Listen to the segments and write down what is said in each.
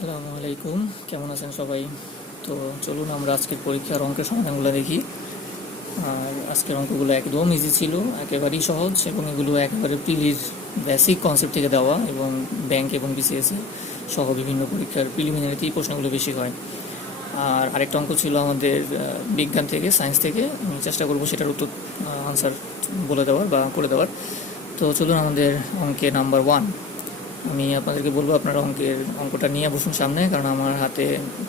আসসালামু আলাইকুম, কেমন আছেন সবাই? তো চলুন আমরা আজকের পরীক্ষার অঙ্কের সমাধানগুলো দেখি। আর আজকের অঙ্কগুলো একদম ইজি ছিল, একেবারেই সহজ, এবং এগুলো একেবারে প্রিলির বেসিক কনসেপ্ট থেকে দেওয়া, এবং ব্যাংক এবং বিসিএসসি সহ বিভিন্ন পরীক্ষার প্রিলিমিনারিতেই প্রশ্নগুলো বেশি হয়। আর আরেকটা অঙ্ক ছিল আমাদের বিজ্ঞান থেকে, সায়েন্স থেকে। আমি চেষ্টা করবো সেটার উত্তর আনসার বলে দেওয়ার বা করে দেওয়ার। তো চলুন আমাদের অঙ্কে নাম্বার 1। আমি আপনাদেরকে বলবো আপনারা অঙ্কটা নিয়ে বসুন সামনে, কারণ আমার হাতে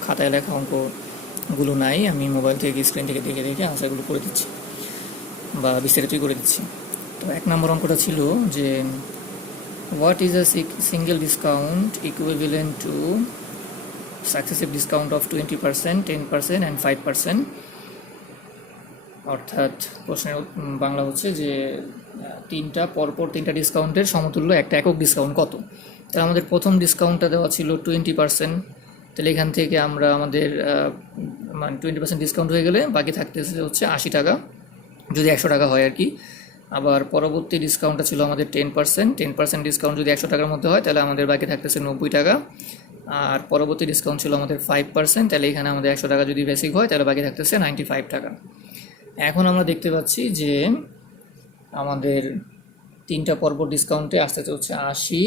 খাতায় লেখা অঙ্কগুলো নাই। আমি মোবাইল থেকে স্ক্রিন থেকে দেখে দেখে আনসারগুলো করে দিচ্ছি বা বিস্তারিতই করে দিচ্ছি। তো 1 নম্বর অঙ্কটা ছিল যে what is a single discount equivalent to successive discount of 20%, 10% and 5%। অর্থাৎ প্রশ্নের বাংলা হচ্ছে যে পরপর তিনটা ডিসকাউন্টের সমতুল্য একটা একক ডিসকাউন্ট কত। তাহলে আমাদের প্রথম ডিসকাউন্টটা দেওয়া ছিল 20%। তাহলে এখান থেকে আমরা আমাদের মানে 20% ডিসকাউন্ট হয়ে গেলে বাকি থাকতেছে হচ্ছে 80 টাকা, যদি 100 টাকা হয় আর কি। আবার পরবর্তী ডিসকাউন্টটা ছিল আমাদের 10%। 10% ডিসকাউন্ট যদি 100 টাকার মধ্যে হয় তাহলে আমাদের বাকি থাকতেছে 90 টাকা। আর পরবর্তী ডিসকাউন্ট ছিল আমাদের 5%। তাহলে এখানে আমাদের 100 টাকা যদি বেসিক হয় তাহলে বাকি থাকতেছে 95 টাকা। এখন আমরা দেখতে পাচ্ছি যে আমাদের তিনটা পরপর ডিসকাউন্টে আসতে হচ্ছে 80,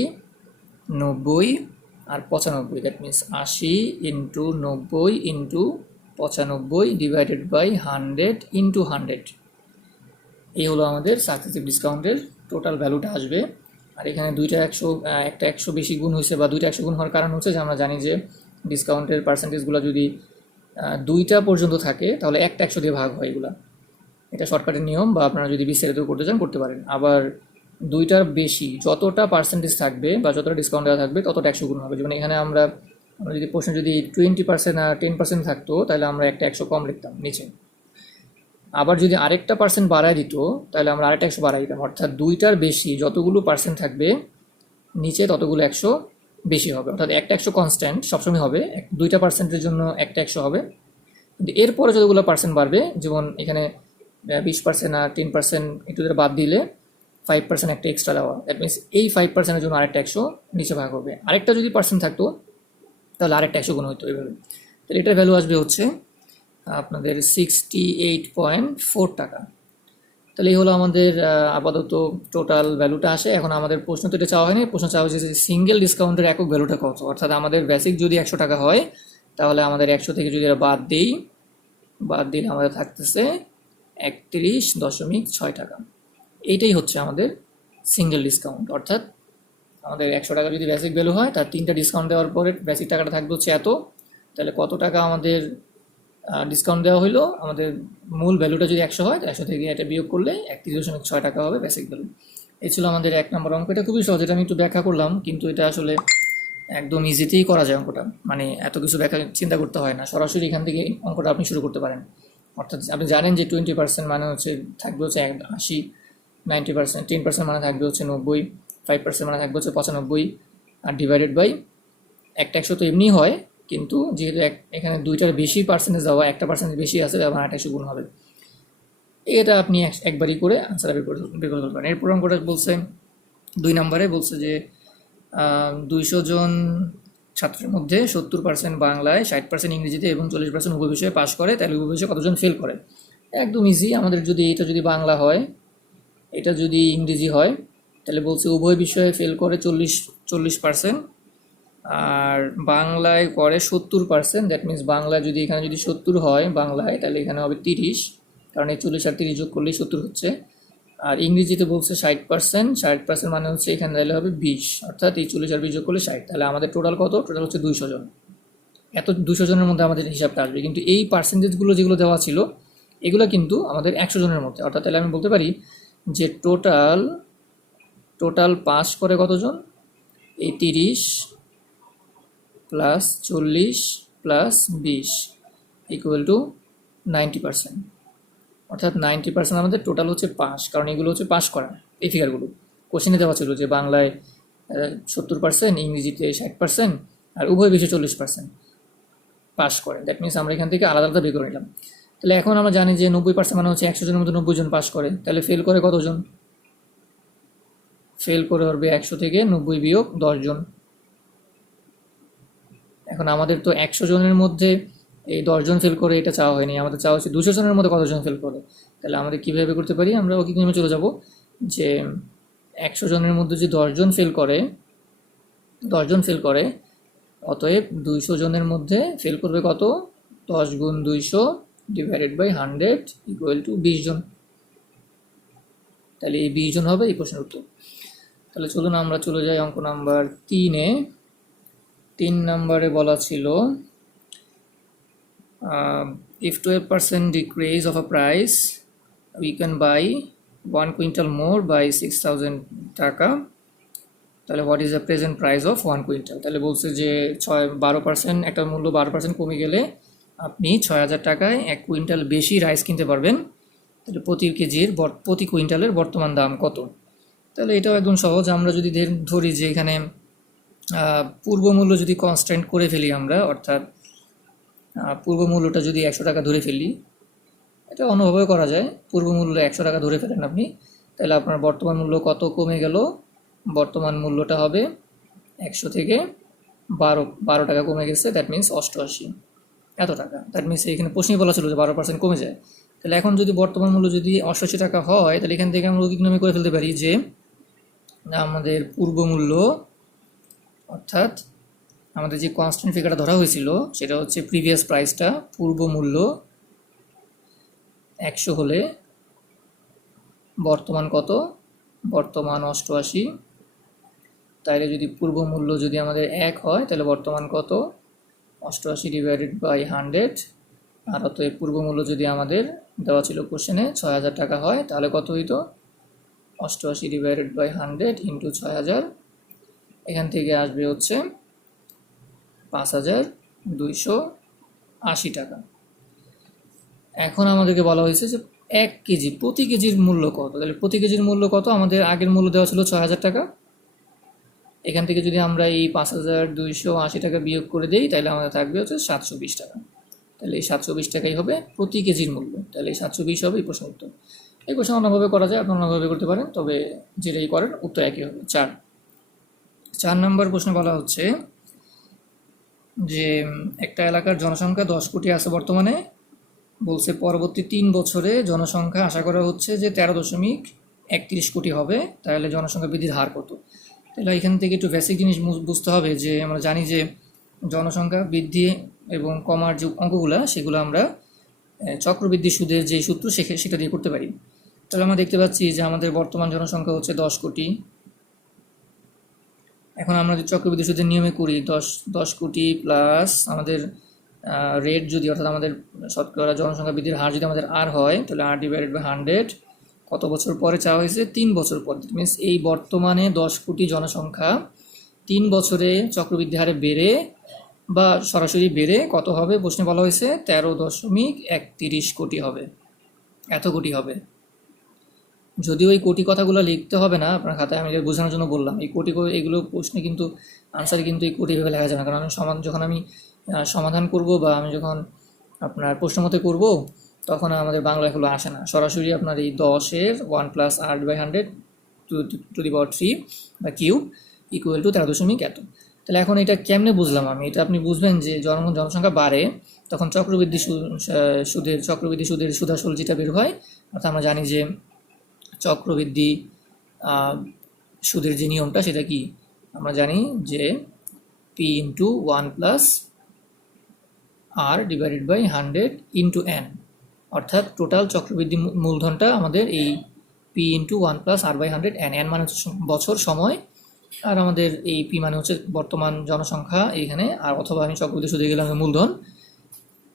90 আর 95। That means 80 into 90 into 95 divided by 100 into 100। এই হলো আমাদের সাকসেসিভ ডিসকাউন্টের টোটাল ভ্যালুটা আসবে। আর এখানে একটা 100 বেশি গুণ হয়েছে, বা দুইটা 100 গুণ হওয়ার কারণ হচ্ছে যে আমরা জানি যে ডিসকাউন্টের পার্সেন্টেজগুলো যদি 2টা পর্যন্ত থাকে তাহলে একটা 100 দিয়ে ভাগ হয় এগুলা। এটা শর্টকাটের নিয়ম, বা আপনারা যদি বিস্তারিত করতে চান করতে পারেন। আবার 2টার বেশি যতটা পার্সেন্টেজ থাকবে বা যতটা ডিসকাউন্ট দেওয়া থাকবে ততটা 100 গুণ হবে। যেমন এখানে আমরা যদি প্রশ্নে যদি 20% আর 10% থাকতো তাহলে আমরা একটা 100 কম লিখতাম নিচে। আবার যদি আরেকটা পার্সেন্ট বাড়ায় দিত তাহলে আমরা আরেকটা 100 বাড়াই দিতাম। অর্থাৎ 2টার বেশি যতগুলো পার্সেন্ট থাকবে নিচে ততগুলো 100 বেশি হবে। অর্থাৎ একটা 100 কনস্ট্যান্ট সবসময় হবে, 2টা পার্সেন্টের জন্য একটা 100 হবে। কিন্তু এরপরে যতগুলো পার্সেন্ট বাড়বে, যেমন এখানে 20% আর 10% একটু বাদ দিলে 5% একটা এক্সট্রা দেওয়া, দ্যাট মিনস এই 5%-এর জন্য আরেকটা 100 নিচে ভাগ হবে। আরেকটা যদি পার্সেন্ট থাকতো তাহলে আরেকটা 100 গুণ হতো এইভাবে। তাহলে এটার ভ্যালু আসবে হচ্ছে আপনাদের 68.4 টাকা। তাহলে এই হলো আমাদের আপাতত টোটাল ভ্যালুটা আসে। এখন আমাদের প্রশ্ন তো এটা চাওয়া হয়নি, প্রশ্ন চাওয়া হচ্ছে যে সিঙ্গেল ডিসকাউন্টের একক ভ্যালুটা কত। অর্থাৎ আমাদের বেসিক যদি 100 টাকা হয় তাহলে আমাদের 100 থেকে যদি এটা বাদ দিলে আমাদের থাকতেছে 31.6 টাকা। এইটাই হচ্ছে আমাদের সিঙ্গেল ডিসকাউন্ট। অর্থাৎ আমাদের 100 টাকা যদি বেসিক ভ্যালু হয়, তার 3টা ডিসকাউন্ট দেওয়ার পরে বেসিক টাকাটা থাকবে হচ্ছে এত। তাহলে কত টাকা আমাদের ডিসকাউন্ট দেওয়া হলো, আমাদের মূল ভ্যালুটা যদি 100 হয়, 100 থেকে এটা বিয়োগ করলে 31.6 টাকা হবে বেসিক ভ্যালু। এই ছিল আমাদের 1 নম্বর অঙ্ক। এটা খুবই সহজ, এটা আমি একটু ব্যাখ্যা করলাম, কিন্তু এটা আসলে একদম ইজিতেই করা যায় অঙ্কটা। মানে এত কিছু ব্যাখ্যা চিন্তা করতে হয় না, সরাসরি এখান থেকে অঙ্কটা আপনি শুরু করতে পারেন। অর্থাৎ আপনি জানেন যে 20% মানে হচ্ছে থাকবে হচ্ছে 80, 90%, 10% মানে থাকবে হচ্ছে 90, 5% মানে থাকবে হচ্ছে 95, আর ডিভাইডেড বাই একটা 100 তো এমনি হয়, কিন্তু যেহেতু এখানে 2টার বেশি পার্সেন্টেজ দেওয়া, একটা পার্সেন্টেজ বেশি আছে, তখন 100 গুণ হবে। এটা আপনি একবারই করে আনসার বের করে ফেলবেন। এরপর অঙ্কটা বলছে 2 নম্বরে বলছে যে 200 জন ছাত্রের মধ্যে 70% বাংলায়, 60% ইংরেজিতে এবং 40% উভয় বিষয়ে পাশ করে, তাহলে উভয় বিষয়ে কতজন ফেল করে। একদম ইজি। আমাদের যদি এটা যদি বাংলা হয়, এটা যদি ইংরেজি হয়, তাহলে বলছে উভয় বিষয়ে ফেল করে 40%, আর বাংলায় করে 70%। দ্যাট মিনস বাংলায় যদি এখানে যদি 70 হয় বাংলায়, তাহলে এখানে হবে 30, কারণ এই 40 আর 30 যোগ করলেই 70 হচ্ছে। আর ইংরেজিতে বলছে 60%, 60% মানে হচ্ছে এখানে তাহলে হবে 20, অর্থাৎ এই 40 আর 20 যোগ করলে 60। তাহলে আমাদের টোটাল কত? টোটাল হচ্ছে 200 জন। এত 200 জনের মধ্যে আমাদের হিসাবটা আসবে, কিন্তু এই পার্সেন্টেজগুলো যেগুলো দেওয়া ছিল এগুলো কিন্তু আমাদের 100 জনের মধ্যে। অর্থাৎ তাহলে আমি বলতে পারি যে টোটাল পাস করে কতজন, এই 30 প্লাস 40 প্লাস 20 ইকুয়াল টু 90%। অর্থাৎ 90% আমাদের টোটাল হচ্ছে পাস, কারণ এগুলো হচ্ছে পাস করা। এই ফিগারগুলো কোশ্চেনে দেওয়া ছিল যে বাংলায় 70%, ইংরেজিতে 60%, আর উভয় বিষয়ে 40% পাস করে। দ্যাট মিনস আমরা এখান থেকে আলাদা আলাদা বের করে নিলাম। তাহলে এখন আমরা জানি যে 90% মানে হচ্ছে 100 জনের মধ্যে 90 জন পাস করে। তাহলে ফেল করে কতজন? ফেল করে হবে 100 থেকে 90 বিয়োগ 10 জন। এখন আমাদের তো 100 জনের মধ্যে এই 10 জন ফেল করে এটা চাওয়া হয়নি, আমাদের চাওয়া হচ্ছে 200 জনের মধ্যে কতজন ফেল করে। তাহলে আমাদের কীভাবে করতে পারি, আমরা ওকে নিয়মে চলে যাব যে 100 জনের মধ্যে যে 10 জন ফেল করে, 10 জন ফেল করে, অতএব 200 জনের মধ্যে ফেল করবে কত, 10 গুণ 200 ডিভাইডেড বাই 100 ইকুয়াল টু 20 জন। তাহলে এই 20 জন হবে এই প্রশ্নের উত্তর। তাহলে চলুন আমরা চলে যাই অঙ্ক নাম্বার 3-এ। 3 নম্বরে বলা ছিল if 12% decrease of a price we can buy 1 quintal more by 6,000 টাকা, তাহলে what is the present price of 1 quintal. তাহলে বলছে যে 12% একটা মূল্য 12% কমে গেলে আপনি 6,000 টাকায় 1 কুইন্টাল বেশি রাইস কিনতে পারবেন। তাহলে প্রতি কুইন্টালের বর্তমান দাম কত। তাহলে এটাও একদম সহজ। আমরা যদি ধরি যে এখানে পূর্ব মূল্য যদি কনস্ট্যান্ট করে ফেলি আমরা, অর্থাৎ পূর্ব মূল্যটা যদি 100 টাকা ধরে ফেলি, এটা অন্যভাবেও করা যায়। পূর্ব মূল্য 100 টাকা ধরে ফেলেন আপনি, তাহলে আপনার বর্তমান মূল্য কত কমে গেল, বর্তমান মূল্যটা হবে 100 থেকে 12 টাকা কমে গেছে, দ্যাট মিনস 88 এত টাকা। দ্যাট মিনস এখানে প্রশ্নই বলা ছিল যে 12% কমে যায়। তাহলে এখন যদি বর্তমান মূল্য যদি 88 টাকা হয়, তাহলে এখান থেকে আমরা ইকোনমি করে ফেলতে পারি যে আমাদের পূর্ব মূল্য, অর্থাৎ আমাদের যে কনস্ট্যান্ট ফিগারটা ধরা হয়েছিল সেটা হচ্ছে প্রিভিয়াস প্রাইসটা, পূর্ব মূল্য 100 হলে বর্তমান কত, বর্তমান 88। তাইলে যদি পূর্ব মূল্য যদি আমাদের 1 হয় তাহলে বর্তমান কত, 88 ডিভাইডেড বাই 100। আর অতএব পূর্ব মূল্য যদি আমাদের দেওয়া ছিল কোশ্চেনে 6,000 টাকা হয়, তাহলে কত হইতো, 88 ডিভাইডেড বাই 100 ইন্টু 6,000, এখান থেকে আসবে হচ্ছে 5,280 টাকা। এখন আমাদেরকে বলা হয়েছে যে 1 কেজি, প্রতি কেজির মূল্য কত। তাহলে প্রতি কেজির মূল্য কত, আমাদের আগের মূল্য দেওয়া ছিল 6,000 টাকা, এখান থেকে যদি আমরা এই 5,280 টাকা বিয়োগ করে দিই তাহলে আমাদের থাকবে হচ্ছে 720 টাকা। তাহলে এই 720 টাকাই হবে প্রতি কেজির মূল্য। তাহলে এই 720 হবে এই প্রশ্ন উত্তর। এই কোশ্চেন অন্যভাবে করা যায়, আপনি অন্যভাবে করতে পারেন, তবে যেটাই করেন উত্তর একই হবে। 4 নম্বর প্রশ্ন বলা হচ্ছে যে একটা এলাকার জনসংখ্যা 10 কোটি আছে বর্তমানে, বলছে পরবর্তী 3 বছরে জনসংখ্যা আশা করা হচ্ছে যে 13.31 কোটি হবে, তাহলে জনসংখ্যা বৃদ্ধির হার কত। তাহলে এখান থেকে একটু বেসিক জিনিস বুঝতে হবে যে আমরা জানি যে জনসংখ্যা বৃদ্ধি এবং কমার যে অঙ্কগুলো সেগুলো আমরা চক্রবৃদ্ধি সুদের যে সূত্র সেটা দিয়ে করতে পারি। তাহলে আমরা দেখতে পাচ্ছি যে আমাদের বর্তমান জনসংখ্যা হচ্ছে 10 কোটি। এখন আমরা যদি চক্রবৃদ্ধি সুদের নিয়মে করি 10 কোটি প্লাস আমাদের রেট যদি, অর্থাৎ আমাদের শতকরা জনসংখ্যা বৃদ্ধির হার যদি আমাদের আর হয়, তাহলে আর ডিভাইডেড বাই 100 কত বছর পরে চাওয়া হয়েছে, 3 বছর পর। মিনস এই বর্তমানে 10 কোটি জনসংখ্যা 3 বছরে চক্রবৃদ্ধি হারে বেড়ে বা সরাসরি বেড়ে কত হবে, প্রশ্নে বলা হয়েছে 13.31 কোটি হবে, এত কোটি হবে। যদিও এই কোটি কথাগুলো লিখতে হবে না আপনার খাতায়, আমি বোঝানোর জন্য বললাম। এই কোটি এগুলো প্রশ্নে কিন্তু আনসারে কিন্তু এই কোটি ভেবে লেখা যাবে না, কারণ যখন আমি সমাধান করব বা আমি যখন আপনার প্রশ্ন মতে করবো তখন আমাদের বাংলা এগুলো আসে না, সরাসরি আপনার এই 10-এর 1 + r/100 টু দি পাওয়ার 3 বা কিউব ইকুয়াল টু 13 এত। তাহলে এখন এটা কেমনে বুঝলাম আমি, এটা আপনি বুঝবেন যে জনসংখ্যা বাড়ে তখন চক্রবৃদ্ধি সুদের সুদাসল যেটা বের হয়, অর্থাৎ আমরা জানি যে চক্রবৃদ্ধি সুদের যে নিয়মটা সেটা কি, আমরা জানি যে p into 1 + r divided by 100 into n, অর্থাৎ টোটাল চক্রবৃদ্ধি মূলধনটা আমাদের এই p ইন্টু 1 + r/100 n মানে হচ্ছে বছর সময়, আর আমাদের এই p মানে হচ্ছে বর্তমান জনসংখ্যা এখানে, আর অথবা আমি চক্রবৃদ্ধি সুদে গেলাম মূলধন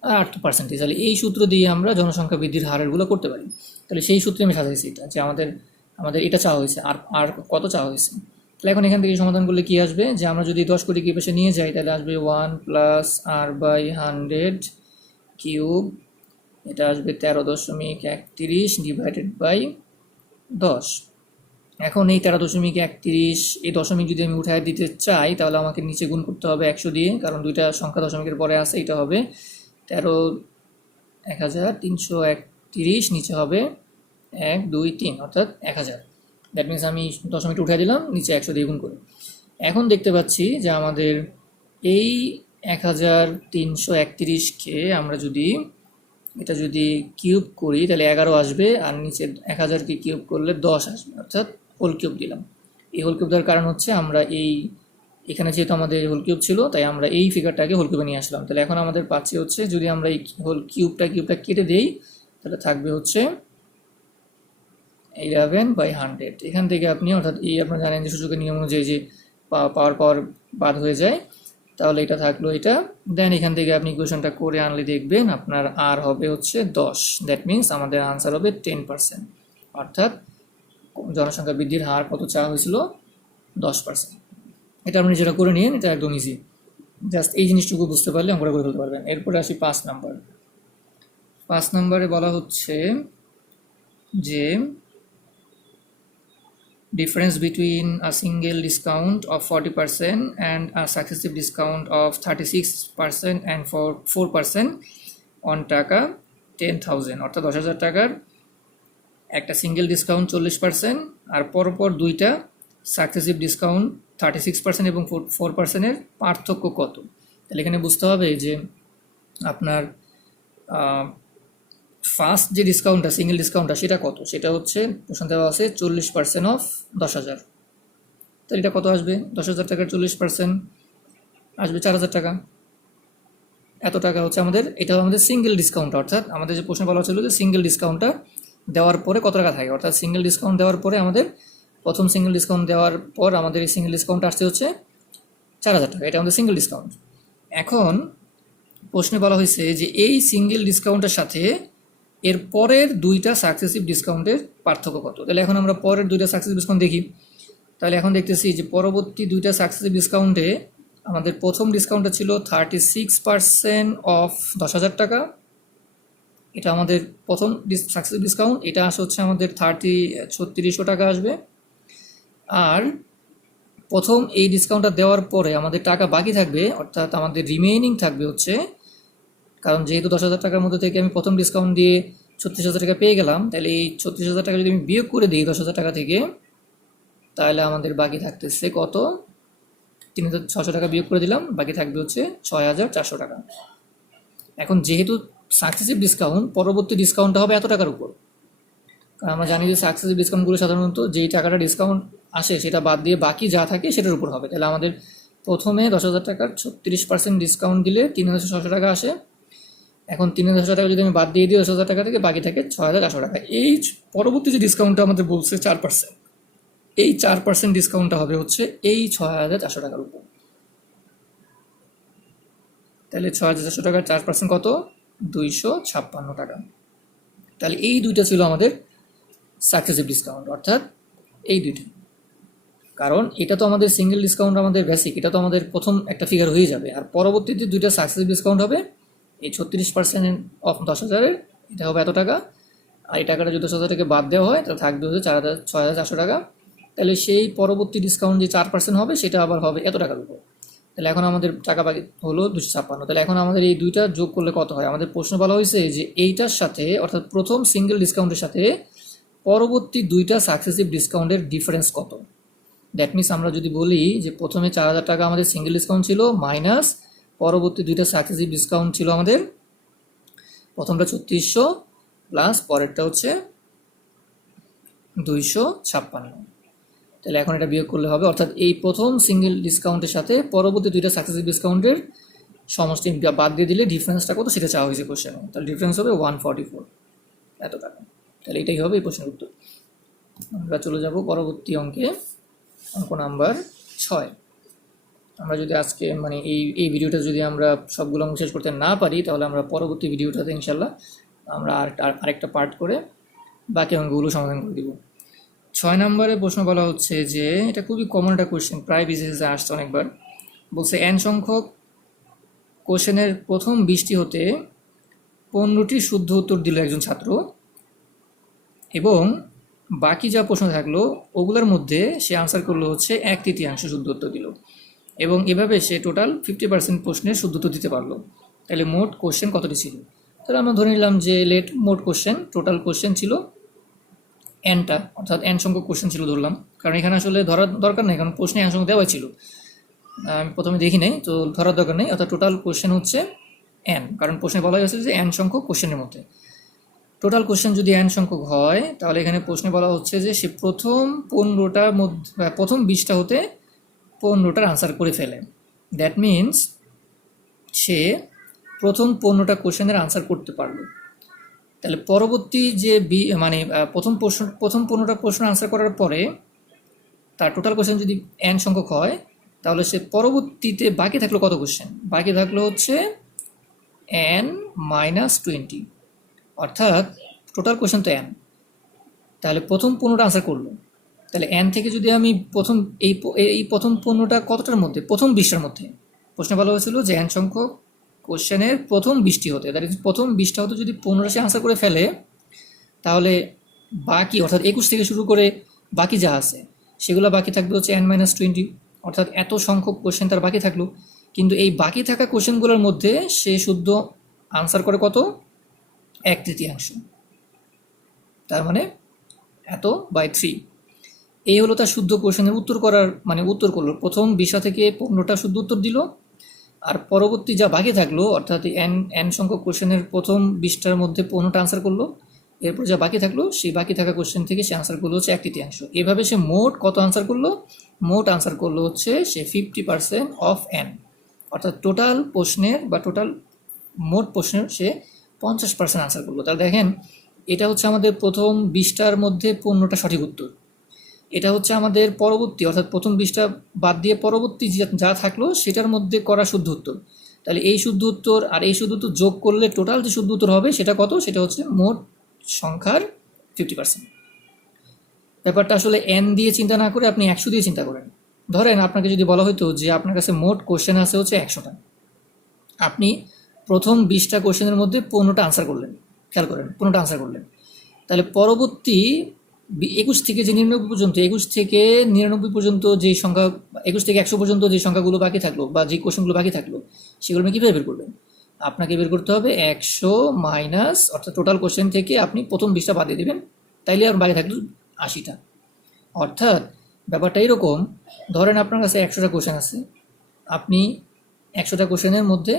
আর 8%। তাহলে এই সূত্র দিয়ে আমরা জনসংখ্যা বৃদ্ধির হারেরগুলো করতে পারি। তাহলে সেই সূত্রে আমি সাজাইছি এটা, যে আমাদের এটা চাওয়া হয়েছে, আর কত চাওয়া হয়েছে। তাহলে এখন এখান থেকে সমাধান করলে কি আসবে, যে আমরা যদি 10 কোটি কি পাশে নিয়ে যাই তাহলে আসবে 1 + r/100 কিউব, এটা আসবে 13.31 ডিভাইডেড বাই 10। এখন এই 13.31 এই দশমিক যদি আমি উঠায় দিতে চাই তাহলে আমাকে নিচে গুণ করতে হবে 100 দিয়ে, কারণ দুইটা সংখ্যা দশমিকের পরে আছে। এটা হবে 13,331, নিচে হবে 1 2 3 অর্থাৎ 1000। দ্যাট মিনস আমি দশমিকটা উঠাই দিলাম, নিচে 100 দিয়ে গুণ করে। এখন দেখতে পাচ্ছি যে আমাদের এই 1331কে আমরা যদি এটা যদি কিউব করি তাহলে 11 আসবে, আর নিচে 1000কে কিউব করলে 10 আসবে, অর্থাৎ হোল কিউব দিলাম। এই হোল কিউব দেওয়ার কারণ হচ্ছে আমরা এখানে যেহেতু আমাদের হোল কিউব ছিল তাই আমরা এই ফিগারটাকে হোল কিউবে নিয়ে আসলাম। তাহলে এখন আমাদের পাচ্ছি হচ্ছে, যদি আমরা এই হোল কিউবটা কেটে দেই তাহলে থাকবে হচ্ছে 11/100। এখান থেকে আপনি, অর্থাৎ আপনারা জানেন যে সূচকের নিয়ম অনুযায়ী যে পাওয়ার বাদ হয়ে যায়, তাহলে এটা থাকলো এটা। দেন এখান থেকে আপনি ইকুয়েশনটা করে আনলে দেখবেন আপনার আর হবে হচ্ছে 10। দ্যাট মিনস আমাদের আনসার হবে 10%, অর্থাৎ জনসংখ্যা বৃদ্ধির হার কত চাওয়া হয়েছিল? 10%। এটা আপনি যেটা করে নিন, এটা একদম ইজি। জাস্ট এই জিনিসটুকু বুঝতে পারলে অঙ্কটা করে ফেলতে পারবেন। এরপরে আসি 5 নাম্বার। 5 নম্বরে বলা হচ্ছে যে difference between a single discount of 40% and a successive discount of 36% and 4% on টাকা 10,000, অর্থাৎ 10,000 টাকার একটা সিঙ্গেল ডিসকাউন্ট 40% আর পরপর দুইটা সাকসেসিভ ডিসকাউন্ট 36% এবং 4%-এর পার্থক্য কত। তাহলে এখানে বুঝতে হবে যে আপনার ফার্স্ট যে ডিসকাউন্টটা, সিঙ্গেল ডিসকাউন্টটা, সেটা কত। সেটা হচ্ছে প্রশ্ন দেওয়া আছে 40% অফ 10,000। তাহলে এটা কত আসবে? 10,000 টাকার 40% আসবে 4,000 টাকা। এত টাকা হচ্ছে আমাদের, এটা আমাদের সিঙ্গেল ডিসকাউন্ট। অর্থাৎ আমাদের যে প্রশ্ন বলা ছিল যে সিঙ্গেল ডিসকাউন্টটা দেওয়ার পরে কত টাকা থাকে, অর্থাৎ সিঙ্গেল ডিসকাউন্ট দেওয়ার পরে আমাদের প্রথম সিঙ্গেল ডিসকাউন্ট দেওয়ার পর আমাদের এই সিঙ্গেল ডিসকাউন্ট আসছে হচ্ছে 4,000 টাকা। এটা আমাদের সিঙ্গেল ডিসকাউন্ট। এখন প্রশ্নে বলা হয়েছে যে এই সিঙ্গেল ডিসকাউন্টের সাথে এর পরের দুইটা সাকসেসিভ ডিসকাউন্টের পার্থক্য কত। তাহলে এখন আমরা পরের দুইটা সাকসেসিভ ডিসকাউন্ট দেখি। তাহলে এখন দেখতেছি যে পরবর্তী দুইটা সাকসেসিভ ডিসকাউন্টে আমাদের প্রথম ডিসকাউন্টটা ছিল 36% অফ 10,000 টাকা। এটা আমাদের প্রথম সাকসেসিভ ডিসকাউন্ট। এটা আসে হচ্ছে আমাদের 3600 টাকা আসবে। আর প্রথম এই ডিসকাউন্টটা দেওয়ার পরে আমাদের টাকা বাকি থাকবে, অর্থাৎ আমাদের রিমেইনিং থাকবে হচ্ছে, কারণ যেহেতু 10,000 টাকার মধ্যে থেকে আমি প্রথম ডিসকাউন্ট দিয়ে 36,000 টাকা পেয়ে গেলাম, তাহলে এই 36,000 টাকা যদি আমি বিয়োগ করে দিই 10,000 টাকা থেকে, তাহলে আমাদের বাকি থাকতেছে কত? 3,600 টাকা বিয়োগ করে দিলাম, বাকি থাকবে হচ্ছে 6,400 টাকা। এখন যেহেতু সাকসেসিভ ডিসকাউন্ট, পরবর্তী ডিসকাউন্টটা হবে এত টাকার উপর। কারণ আমরা জানি যে সাকসেসিভ ডিসকাউন্টগুলো সাধারণত যেই টাকাটা ডিসকাউন্ট আসে সেটা বাদ দিয়ে বাকি যা থাকে সেটার উপর হবে। তাহলে আমাদের প্রথমে 10,000 টাকার 36% ডিসকাউন্ট দিলে 3,600 টাকা আসে। এখন 3,600 টাকা যদি আমি বাদ দিয়ে দিই 10,000 টাকা থেকে, বাকি থাকে 6,400 টাকা। এই পরবর্তী যে ডিসকাউন্টটা আমাদের বলছে 4%, এই 4% ডিসকাউন্টটা হবে হচ্ছে এই 6,400 টাকার উপর। তাহলে 6,400 টাকার 4% কত? 256 টাকা। তাহলে এই দুইটা ছিল আমাদের সাকসেসিভ ডিসকাউন্ট, অর্থাৎ এই দুইটা। কারণ এটা তো আমাদের সিঙ্গেল ডিসকাউন্ট, আমাদের বেসিক, এটা তো আমাদের প্রথম একটা ফিগার হয়ে যাবে। আর পরবর্তীতে দুইটা সাকসেসিভ ডিসকাউন্ট হবে, এই 36% অফ 10,000-এর এটা হবে এত টাকা, আর এই টাকাটা যদি 10,000 থেকে বাদ দেওয়া হয় তাহলে থাকবে হচ্ছে 6,400 টাকা। তাহলে সেই পরবর্তী ডিসকাউন্ট যে 4% হবে সেটা আবার হবে এত টাকার উপর। তাহলে এখন আমাদের টাকা বাকি হলো 256। তাহলে এখন আমাদের এই দুইটা যোগ করলে কত হয়? আমাদের প্রশ্ন বলা হয়েছে যে এইটার সাথে, অর্থাৎ প্রথম সিঙ্গেল ডিসকাউন্টের সাথে পরবর্তী দুইটা সাকসেসিভ ডিসকাউন্টের ডিফারেন্স কত। দ্যাট মিনস আমরা যদি বলি যে প্রথমে 4,000 টাকা আমাদের সিঙ্গেল ডিসকাউন্ট ছিল, মাইনাস পরবর্তী দুইটা সাকসেসিভ ডিসকাউন্ট ছিল আমাদের, প্রথমটা 3600 প্লাস পরেরটা হচ্ছে 256। তাহলে এখন এটা বিয়োগ করলে হবে, অর্থাৎ এই প্রথম সিঙ্গেল ডিসকাউন্টের সাথে পরবর্তী দুইটা সাকসেসিভ ডিসকাউন্টের সমষ্টি বাদ দিয়ে দিলে ডিফারেন্সটা কত সেটা চাওয়া হয়েছে কোশ্চেনে। তাহলে ডিফারেন্স হবে 144 এত টাকা। তাহলে এটাই হবে এই প্রশ্নের উত্তর। আমরা চলে যাব পরবর্তী অঙ্কে, অঙ্ক নাম্বার 6। আমরা যদি আজকে এই ভিডিওটা যদি আমরা সবগুলো অঙ্ক শেষ করতে না পারি, তাহলে আমরা পরবর্তী ভিডিওটাতে ইনশাল্লাহ আমরা আরেকটা পার্ট করে বাকি অঙ্কগুলো সমাধান করে দিব। 6 নম্বরে প্রশ্ন বলা হচ্ছে যে, এটা খুবই কমন একটা কোয়েশ্চেন, প্রায় বিসিএসে আসছে অনেকবার। বলছে n সংখ্যক কোয়েশ্চেনের প্রথম 20টি হতে 15টি শুদ্ধ উত্তর দিল একজন ছাত্র, এবং বাকি যা প্রশ্ন থাকলো ওগুলোর মধ্যে সে আনসার করলো হচ্ছে 1/3 শুদ্ধ উত্তর দিল, এবং এভাবে সে টোটাল 50% প্রশ্নের শুদ্ধ উত্তর দিতে পারলো। তাহলে মোট কোশ্চেন কতটি ছিল? তাহলে আমরা ধরে নিলাম যে মোট কোশ্চেন, টোটাল কোশ্চেন ছিল অর্থাৎ n সংখ্যক কোশ্চেন ছিল ধরলাম, কারণ এখানে আসলে ধরার দরকার নেই, কারণ প্রশ্নে n সংখ্যক দেওয়া ছিল। আমি প্রথমে দেখি নাই, তো ধরার দরকার নেই। অর্থাৎ টোটাল কোশ্চেন হচ্ছে এন, কারণ প্রশ্নে বলা হয়েছে যে এন সংখ্যক কোশ্চেনের মধ্যে। টোটাল কোশ্চেন যদি এন সংখ্যক হয়, তাহলে এখানে প্রশ্নে বলা হচ্ছে যে সে প্রথম 15টার মধ্যে প্রথম 20টা হতে 15টার আনসার করে ফেলে। দ্যাট মিনস সে প্রথম 15টা কোশ্চেনের আনসার করতে পারলো। তাহলে পরবর্তী যে প্রথম 15টা প্রশ্ন আনসার করার পরে তার টোটাল কোশ্চেন যদি এন সংখ্যক হয়, তাহলে সে পরবর্তীতে বাকি থাকলো কত কোশ্চেন? বাকি থাকলো হচ্ছে n-20, অর্থাৎ টোটাল কোশ্চেন তো এন। তাহলে প্রথম 15টা আনসার করলো, তাহলে এন থেকে যদি আমি প্রথম 15টা কতটার মধ্যে? প্রথম 20টার মধ্যে। প্রশ্নে বলা হয়েছিল যে এন সংখ্যক কোশ্চেনের প্রথম 20টি হতে, দ্যাট ইজ প্রথম 20টা হতে যদি 15টা সে আনসার করে ফেলে, তাহলে বাকি অর্থাৎ 21 থেকে শুরু করে বাকি যা আছে সেগুলো বাকি থাকবে হচ্ছে n-20, অর্থাৎ এত সংখ্যক কোশ্চেন তার বাকি থাকলো। কিন্তু এই বাকি থাকা কোশ্চেনগুলোর মধ্যে সে শুদ্ধ আনসার করে কত? 1/3। তার মানে এত বাই 3। এই হলো তার শুদ্ধ কোশ্চেনের উত্তর করার উত্তর করলো। প্রথম 20টা থেকে 15টা শুদ্ধ উত্তর দিল, আর পরবর্তী যা বাকি থাকলো অর্থাৎ এন সংখ্যক কোশ্চেনের প্রথম 20টার মধ্যে 15টা আনসার করলো, এরপর যা বাকি থাকলো সেই বাকি থাকা কোশ্চেন থেকে সে আনসার করলো হচ্ছে 1/3। এভাবে সে মোট কত আনসার করলো? মোট আনসার করলো হচ্ছে সে 50% অফ এন, অর্থাৎ টোটাল প্রশ্নের বা টোটাল মোট প্রশ্নের সে 50% আনসার করলো। তাহলে দেখেন, এটা হচ্ছে আমাদের প্রথম 20টার মধ্যে 15টা সঠিক উত্তর। এটা হচ্ছে আমাদের পরবর্তী অর্থাৎ প্রথম 20টা বাদ দিয়ে পরবর্তী যা থাকলো সেটার মধ্যে করা শুদ্ধ উত্তর। তাহলে এই শুদ্ধ উত্তর আর এই শুদ্ধ উত্তর যোগ করলে টোটাল যে শুদ্ধ উত্তর হবে সেটা কত? সেটা হচ্ছে মোট সংখ্যার 50%। ব্যাপারটা আসলে এন দিয়ে চিন্তা না করে আপনি 100 দিয়ে চিন্তা করেন। ধরেন আপনাকে যদি বলা হতো যে আপনার কাছে মোট কোশ্চেন আছে হচ্ছে 100টা, আপনি প্রথম 20টা কোশ্চেনের মধ্যে 15টা আনসার করলেন। খেয়াল করেন, 15টা আনসার করলেন। তাহলে পরবর্তী 21 থেকে যে 99 পর্যন্ত, 21 থেকে 99 পর্যন্ত যে সংখ্যা, 21 থেকে 100 পর্যন্ত যে সংখ্যাগুলো বাকি থাকলো বা যে কোশ্চেনগুলো বাকি থাকলো, সেগুলো আপনি কীভাবে বের করবেন? আপনাকে বের করতে হবে 100 মাইনাস, অর্থাৎ টোটাল কোশ্চেন থেকে আপনি প্রথম 20টা বাদ দিয়ে দেবেন, তাইলে আর বাকি থাকলো 80টা। অর্থাৎ ব্যাপারটা এরকম, ধরেন আপনার কাছে 100টা কোশ্চেন আছে, আপনি 100টা কোশ্চেনের মধ্যে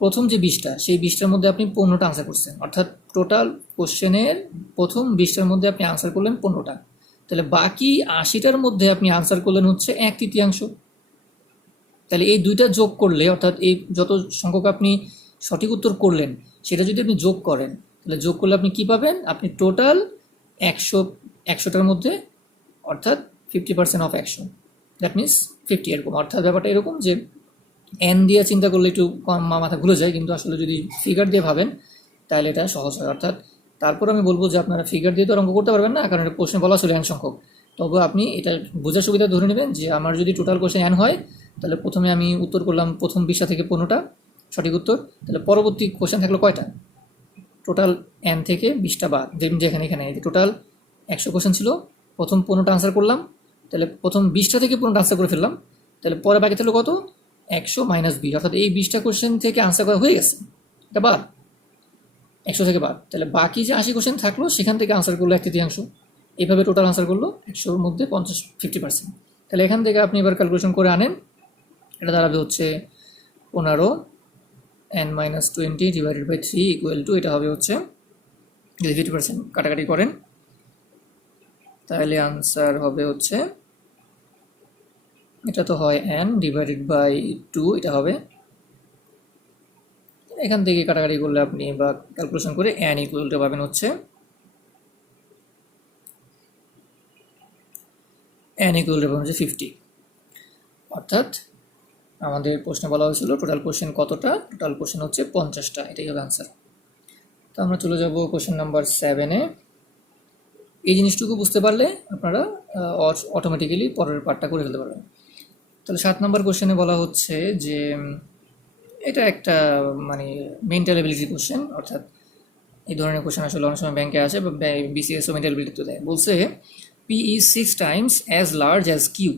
প্রথম যে 20টা, সেই 20টার মধ্যে আপনি 15টা আনসার করছেন, অর্থাৎ টোটাল কোশ্চেনের প্রথম 20টার মধ্যে আপনি আনসার করলেন 15টা। তাহলে বাকি 80টার মধ্যে আপনি আনসার করলেন হচ্ছে 1/3। তাহলে এই দুইটা যোগ করলে, অর্থাৎ এই যত সংখ্যক আপনি সঠিক উত্তর করলেন সেটা যদি আপনি যোগ করেন, তাহলে যোগ করলে আপনি কী পাবেন? আপনি টোটাল 100টার মধ্যে, অর্থাৎ 50% অফ 100, দ্যাট মিনস 50 এরকম। অর্থাৎ ব্যাপারটা এরকম যে এন দিয়ে চিন্তা করলে একটু মাথা ঘুরে যায়, কিন্তু আসলে যদি ফিগার দিয়ে ভাবেন তাহলে এটা সহজ হয়। অর্থাৎ তারপর আমি বলবো যে আপনারা ফিগার দিয়ে তো অঙ্ক করতে পারবেন না, কারণ এটা প্রশ্নে বলা ছিল এন সংখ্যক। তবে আপনি এটা বোঝার সুবিধা ধরে নেবেন যে আমার যদি টোটাল কোশ্চেন এন হয়, তাহলে প্রথমে আমি উত্তর করলাম প্রথম 20টা থেকে 15টা সঠিক উত্তর, তাহলে পরবর্তী কোশ্চেন থাকলো কয়টা? টোটাল এন থেকে 20টা বাদ, যেখানে এখানে টোটাল 100 কোশ্চেন ছিল, প্রথম 15টা আনসার করলাম, তাহলে প্রথম 20টা থেকে 15টা আনসার করে ফেললাম, তাহলে পরে বাকি থাকলো কত? 100 মাইনাস 20, অর্থাৎ এই 20টা কোশ্চেন থেকে আনসার করা হয়ে গেছে, এটা বাদ, 100 থেকে বাদ। তাহলে বাকি যে 80 কোশ্চেন থাকলো সেখান থেকে আনসার করলো 1/3। এইভাবে টোটাল আনসার করলো 100-র মধ্যে 50%। তাহলে এখান থেকে আপনি এবার ক্যালকুলেশন করে আনেন, এটা দাঁড়াবে হচ্ছে 15 n-20 divided by 3 equal to, এটা হবে হচ্ছে যদি 50% কাটাকাটি করেন তাহলে আনসার হবে হচ্ছে, এটা তো হয় n ডিভাইডেড বাই 2, এটা হবে, এখান থেকে কাটাকাটি করলে আপনি বা ক্যালকুলেশন করে n ইকুয়াল টু পাবেন হচ্ছে হচ্ছে 50। অর্থাৎ আমাদের প্রশ্নে বলা হয়েছিল টোটাল কোশ্চেন কতটা? টোটাল কোশ্চেন হচ্ছে 50টা, এটাই হবে আনসার। তো আমরা চলে যাব কোশ্চেন নাম্বার 7-এ। এই জিনিসটুকু বুঝতে পারলে আপনারা অটোমেটিক্যালি পরের পার্টটা করে ফেলতে পারবেন। তাহলে 7 নম্বর কোশ্চেনে বলা হচ্ছে যে এটা একটা মেন্টাল এবিলিটি কোশ্চেন, অর্থাৎ এই ধরনের কোশ্চেন আসলে অনেক সময় ব্যাংকে আসে বা বিসিএসও মেন্টাল এবিলিটি তো দেয়। বলছে P is 6 times as large as Q,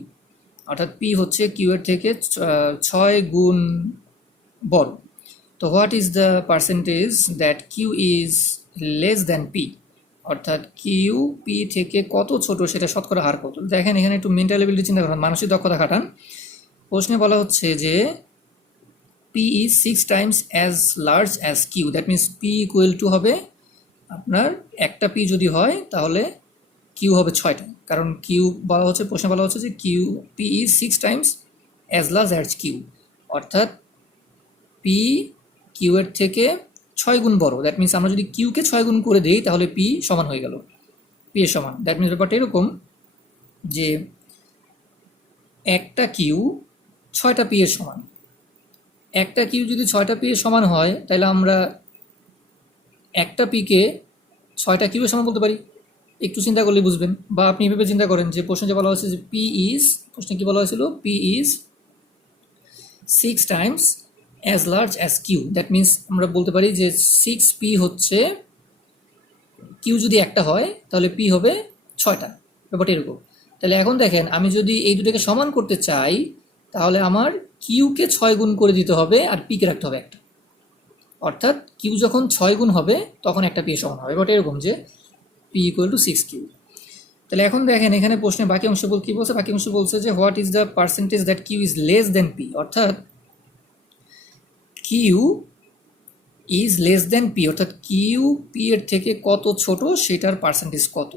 অর্থাৎ পি হচ্ছে কিউ এর থেকে 6 গুণ বড়। তো what is the percentage that Q is less than P, অর্থাৎ কিউ পি থেকে কত ছোট সেটা শতকরা হার কত। দেখেন এখানে একটু মেন্টাল এবিলিটি চিন্তা করেন, মানসিক দক্ষতা খাটান। প্রশ্নে বলা হচ্ছে যে P is 6 times as large as Q, that means P equal to হবে আপনার একটা পি যদি হয় তাহলে কিউ হবে 6টা, কারণ কিউ বলা হচ্ছে, প্রশ্নে বলা হচ্ছে যে Q P is 6 times as large as Q, অর্থাৎ পি কিউ এর থেকে 6 গুণ বড়। দ্যাট মিনস আমরা যদি কিউকে 6 গুণ করে দিই তাহলে পি সমান হয়ে গেল, পি এর সমান। দ্যাট মিনস ব্যাপারটা এরকম যে একটা কিউ 6টা পি এর সমান। একটা কিউ যদি 6টা পি এর সমান হয় তাহলে আমরা একটা পিকে 6টা কিউ এর সমান বলতে পারি। একটু চিন্তা করলে বুঝবেন, বা আপনি এভাবে চিন্তা করেন যে প্রশ্নে যে বলা হয়েছে যে পি ইজ, প্রশ্নে কি বলা হয়েছিল, P is 6 times as large as Q, that means আমরা বলতে পারি যে 6p হচ্ছে, কিউ যদি একটা হয় তাহলে পি হবে 6টা, ব্যাপারটা এরকম। তাহলে এখন দেখেন আমি যদি এই দুটোকে সমান করতে চাই তাহলে আমার কিউকে 6 গুণ করে দিতে হবে আর পিকে রাখতে হবে একটা, অর্থাৎ কিউ যখন 6 গুণ হবে তখন একটা পি সমান হবে, ব্যাপারটা এরকম যে পি ইকুয়াল টু 6q। তাহলে এখন দেখেন এখানে প্রশ্নের বাকি অংশ কি বলছে, বাকি অংশ বলছে যে what is the percentage that Q is less than P, অর্থাৎ Q is less than P, অর্থাৎ কিউ পি এর থেকে কত ছোট সেটার পার্সেন্টেজ কত।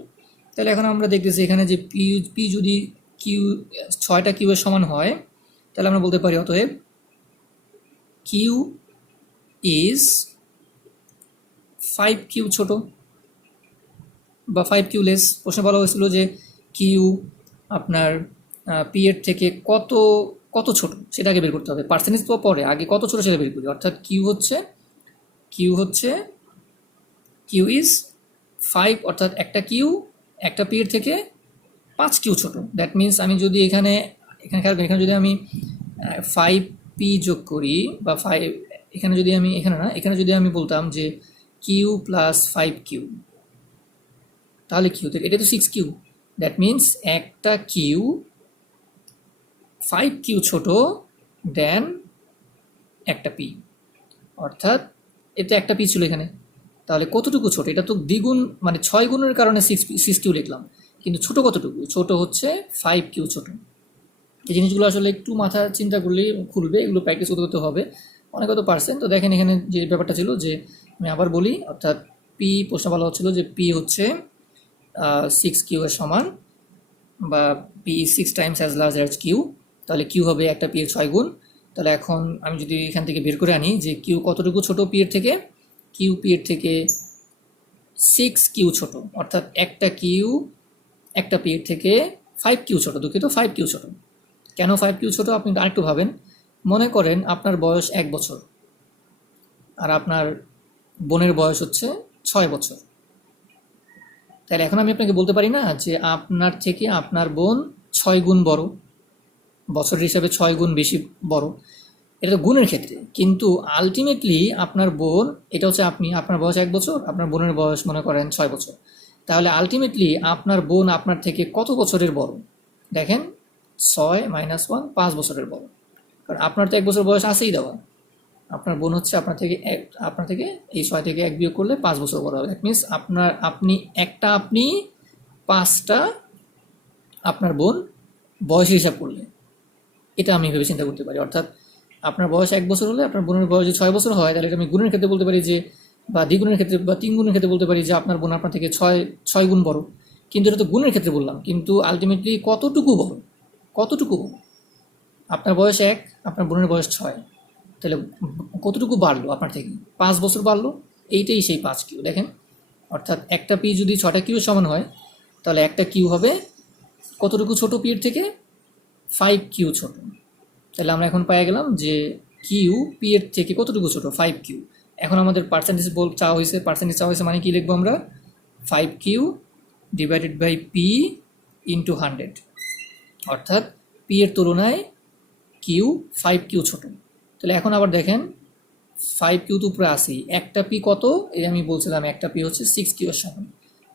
তাহলে এখন আমরা দেখতেছি এখানে যে পি যদি কিউ 6টা কিউ এর সমান হয় তাহলে আমরা বলতে পারি অতএব কিউ ইজ 5q ছোট বা 5q লেস। প্রশ্নে বলা হয়েছিল যে কিউ আপনার পি এর থেকে কত কত ছোট সেটা আগে বের করতে হবে, পার্সেন্টেজ তো পরে, আগে কত ছোট সেটা বের করি। অর্থাৎ কিউ ইজ 5, অর্থাৎ একটা কিউ একটা পি এর থেকে 5q ছোট। দ্যাট মিনস আমি যদি এখানে খেয়াল করি, এখানে যদি আমি 5p যোগ করি বা 5, এখানে যদি আমি এখানে যদি আমি বলতাম যে কিউ প্লাস 5q, তাহলে কিউ থেকে এটা তো 6q, দ্যাট মিনস একটা কিউ 5q ছোট দেন একটা পি, অর্থাৎ এটা একটা পি ছিল এখানে, তাহলে কতটুকু ছোট, এটা তো দ্বিগুণ মানে 6 গুণের কারণে 6q লিখলাম, কিন্তু ছোট কতটুকু, ছোট হচ্ছে 5q ছোট। এই জিনিসগুলো আসলে একটু মাথা চিন্তা করলেই খুলবে, এগুলো প্র্যাকটিস করতে হবে অনেক কত পার্সেন্ট। তো দেখেন এখানে যে ব্যাপারটা ছিল যে আমি আবার বলি, অর্থাৎ পি প্রশ্ন বলা হচ্ছিল যে পি হচ্ছে 6q এর সমান, বা P 6 times as large as Q, তাহলে কিউ হবে একটা পি এর 6 গুণ। তাহলে এখন আমি যদি এখান থেকে বের করে আনি যে কিউ কতটুকু ছোট পি এর থেকে, কিউ পি এর থেকে 6q ছোট, অর্থাৎ একটা কিউ একটা পি এর থেকে 5q ছোট, দুঃখিত 5q ছোট। কেন 5q ছোট আপনি আরেকটু ভাবেন, মনে করেন আপনার বয়স 1 বছর আর আপনার বোনের বয়স হচ্ছে 6 বছর, তাহলে এখন আমি আপনাকে বলতে পারি না যে আপনার থেকে আপনার বোন 6 গুণ বড়, বছরের হিসাবে 6 গুণ বেশি বড়, এটা তো গুণের ক্ষেত্রে, কিন্তু আলটিমেটলি আপনার বোন, এটা হচ্ছে আপনি, আপনার বয়স 1 বছর, আপনার বোনের বয়স মনে করেন 6 বছর, তাহলে আলটিমেটলি আপনার বোন আপনার থেকে কত বছরের বড়, দেখেন 6 - 1 5 বছরের বড়, কারণ আপনার তো 1 বছর বয়স আছেই দেওয়া, আপনার বোন হচ্ছে আপনার থেকে এই 6 থেকে 1 বিয়োগ করলে 5 বছর বড় হবে। দ্যাট মিনস আপনি 5টা আপনার বোন বয়সের হিসাব করলে, এটা আমি ভেবে চিন্তা করতে পারি। অর্থাৎ আপনার বয়স 1 বছর হলে আপনার বোনের বয়স যদি 6 বছর হয় তাহলে এটা আমি গুণের ক্ষেত্রে বলতে পারি যে, বা দ্বিগুণের ক্ষেত্রে বা 3 গুণের ক্ষেত্রে বলতে পারি যে আপনার বোন আপনার থেকে 6 গুণ বড়। কিন্তু এটা তো গুণের ক্ষেত্রে বললাম, কিন্তু আলটিমেটলি কতটুকু বড়, আপনার বয়স 1, আপনার বোনের বয়স 6, তাহলে কতটুকু বাড়লো আপনার থেকে, 5 বছর বাড়লো, এইটাই সেই 5q। দেখেন, অর্থাৎ একটা পি যদি 6টা কিউ সমান হয় তাহলে একটা কিউ হবে কতটুকু ছোট পি এর থেকে, 5q ছোট। তাহলে আমরা এখন পেয়ে গেলাম যে কিউ পি এর থেকে কতটুকু ছোট, 5q। এখন আমাদের পার্সেন্টেজ চাওয়া হয়েছে, মানে কি লিখবো আমরা, 5q divided by P into 100, অর্থাৎ পি এর তুলনায় কিউ 5q ছোট। তাহলে এখন আবার দেখেন 5q তো উপরে আসি, একটা পি কত, এই আমি বলছিলাম একটা পি হচ্ছে 6q এর সমান,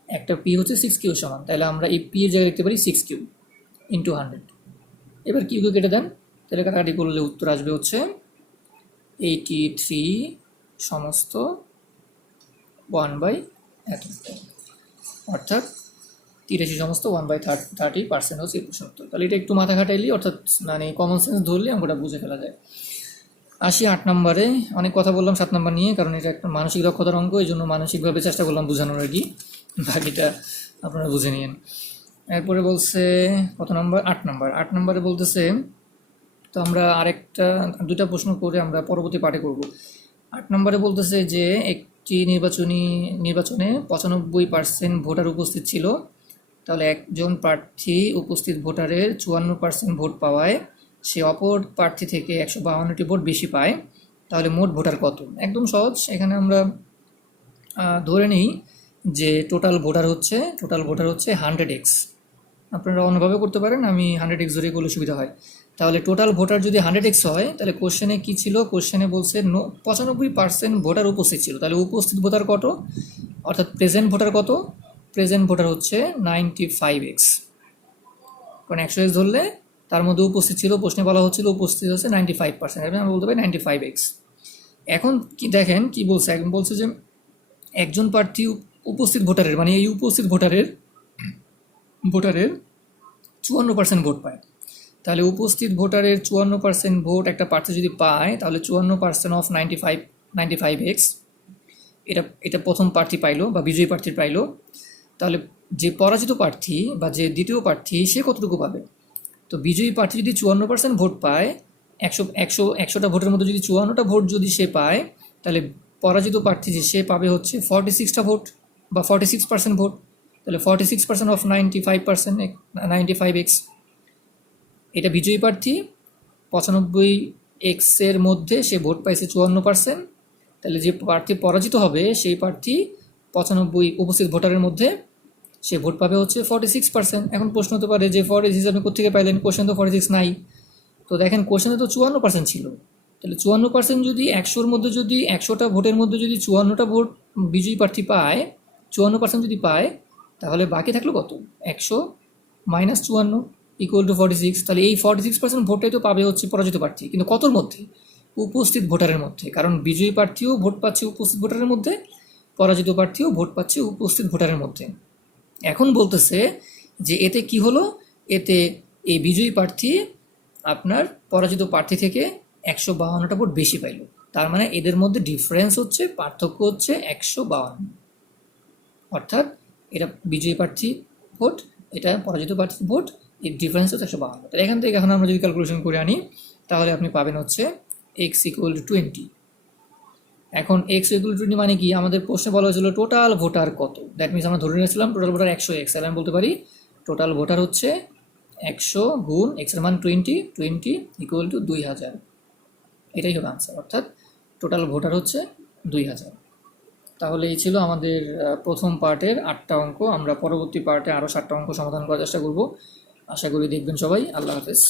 একটা পি হচ্ছে 6q এর সমান, তাহলে আমরা এই পি এর জায়গায় লিখতে পারি 6q ইন্টু 100। এবার কিউকে কেটে দেন, তাহলে কাটাকাটি করলে উত্তর আসবে হচ্ছে 83 1/100, অর্থাৎ 83 সমস্ত 1/30% হচ্ছে এই প্রশ্নের উত্তর। তাহলে এটা একটু মাথা খাটাইলি, অর্থাৎ মানে কমন সেন্স ধরলে অঙ্কটা বুঝে ফেলা যায়। আসি 8 নম্বরে। অনেক কথা বললাম 7 নম্বর নিয়ে, কারণ এটা একটা মানসিক দক্ষতার অঙ্ক, এই জন্য মানসিকভাবে চেষ্টা করলাম বোঝানোর আর কি, বাকিটা আপনারা বুঝে নিয়েন। এরপরে বলছে কত নম্বর, 8 নম্বর। 8 নম্বরে বলতেছে, তো আমরা দুইটা প্রশ্ন করে আমরা পরবর্তী পাঠে করব। 8 নম্বরে বলতেছে যে একটি নির্বাচনে 95% ভোটার উপস্থিত ছিল, তাহলে একজন প্রার্থী উপস্থিত ভোটারের 54% ভোট পাওয়ায় সে অপর প্রার্থী থেকে 152টি ভোট বেশি পায়, তাহলে মোট ভোটার কত? একদম সহজ। এখানে আমরা ধরে নিই যে টোটাল ভোটার হচ্ছে 100x। আপনারা অন্যভাবে করতে পারেন, আমি 100x ধরে করলে সুবিধা হয়। তাহলে টোটাল ভোটার যদি 100x হয়, তাহলে কোশ্চেনে কি ছিল? কোশ্চেনে বলছে 95% ভোটার উপস্থিত ছিল, তাহলে উপস্থিত ভোটার কত? অর্থাৎ প্রেজেন্ট ভোটার কত? প্রেজেন্ট ভোটার হচ্ছে 95x, কারণ 100x ধরলে তার মধ্যে উপস্থিত ছিল, প্রশ্নে বলা হচ্ছিল উপস্থিত হচ্ছে 95%, আমরা বলতে পারি 95x। এখন কি দেখেন কি বলছে, এখন বলছে যে একজন প্রার্থী উপস্থিত ভোটারের, মানে এই উপস্থিত ভোটারের 54% ভোট পায়। তাহলে উপস্থিত ভোটারের 54% ভোট একটা প্রার্থী যদি পায়, তাহলে 54% অফ 95x, এটা প্রথম প্রার্থী পাইলো বা বিজয়ী প্রার্থীর পাইলো। তাহলে যে পরাজিত প্রার্থী বা যে দ্বিতীয় প্রার্থী সে কতটুকু পাবে? তো বিজয়ী প্রার্থী যদি 54% ভোট পায়, 100টা ভোটের মধ্যে যদি 54টা ভোট যদি সে পায়, তাহলে পরাজিত প্রার্থী যে সে পাবে হচ্ছে 46টা ভোট বা 46% ভোট। তাহলে 46% অফ 95x, এটা বিজয়ী প্রার্থী। 95x এর মধ্যে সে ভোট পাইছে 54%, তাহলে যে প্রার্থী পরাজিত হবে সেই প্রার্থী 95 উপস্থিত ভোটারের মধ্যে সে ভোট পাবে হচ্ছে 46%। এখন প্রশ্ন হতে পারে যে 46 আপনি কোথেকে পাইলেন? কোশ্চেন তো 46 নাই। তো দেখেন কোশ্চেনে তো 54% ছিল, তাহলে 54% যদি 100র মধ্যে যদি 100টা ভোটের মধ্যে যদি 54টা ভোট বিজয়ী প্রার্থী পায়, 54% যদি পায়, তাহলে বাকি থাকলো কত? 100 মাইনাস 54 ইকুয়াল টু 46। তাহলে এই 46% ভোটটাই তো পাবে হচ্ছে পরাজিত প্রার্থী, কিন্তু কতর মধ্যে? উপস্থিত ভোটারের মধ্যে, কারণ বিজয়ী প্রার্থীও ভোট পাচ্ছে উপস্থিত ভোটারের মধ্যে, পরাজিত প্রার্থীও ভোট পাচ্ছে উপস্থিত ভোটারের মধ্যে। এখন বলতেছে যে এতে কি হলো? এতে এই বিজয়ী প্রার্থী আপনার পরাজিত প্রার্থী থেকে 152টা ভোট বেশি পাইল, তার মানে এদের মধ্যে ডিফারেন্স হচ্ছে, পার্থক্য হচ্ছে 152। অর্থাৎ এটা বিজয়ী প্রার্থী ভোট, এটা পরাজিত প্রার্থীর ভোট, এর ডিফারেন্স হচ্ছে 152। তাহলে এখান থেকে এখন আমরা যদি ক্যালকুলেশন করে আনি, তাহলে আপনি পাবেন হচ্ছে x ইকুয়াল টু 20। এখন x ইকুয়াল টু 20 মানে কি? আমাদের প্রশ্নে বলা হয়েছিল টোটাল ভোটার কত, দ্যাট মিনস আমরা ধরে নিয়েছিলাম টোটাল ভোটার 100x, তাহলে আমি বলতে পারি টোটাল ভোটার হচ্ছে 100 গুণ x এর মান 20 ইকুয়াল টু 2000। এটাই হলো আনসার, অর্থাৎ টোটাল ভোটার হচ্ছে 2000। তাহলে এই ছিল আমাদের প্রথম পার্টের 8টা অঙ্ক। আমরা পরবর্তী পার্টে আরও 7টা অঙ্ক সমাধান করার চেষ্টা করব। আশা করি দেখবেন সবাই। আল্লাহ হাফেজ।